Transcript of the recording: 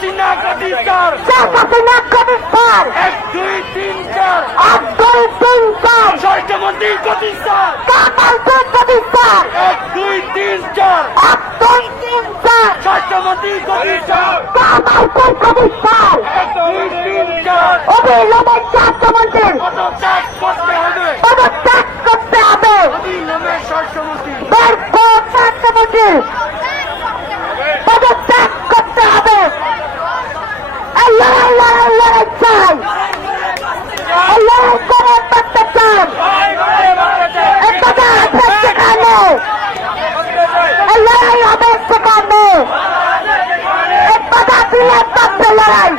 হাসিনা গদিস্তার, শেখ হাসিনা গদিস্তার, 1 2 3 4, 1 2 3 4, স্বরাষ্ট্রমন্ত্রী গদিস্তার, কামাল গদিস্তার, 1 2 3 4, 1 2 3 4, স্বরাষ্ট্রমন্ত্রী গদিস্তার, কামাল গদিস্তার, 1 2 3 4, অবিলম্বে স্বাস্থ্যমন্ত্রীর পদত্যাগ করতে হবে, পদত্যাগ করতে হবে। অবিলম্বে স্বরাষ্ট্রমন্ত্রী, বের করুন স্বাস্থ্যমন্ত্রীর পদত্যাগ করতে হবে। এই লড়াই লড়াই লড়াই চাই, এই লড়াই করে করতে চান। এই কথা হবে সেখানে, এই লড়াই হবে সেখানে, এই কথা দিলে করতে লড়াই।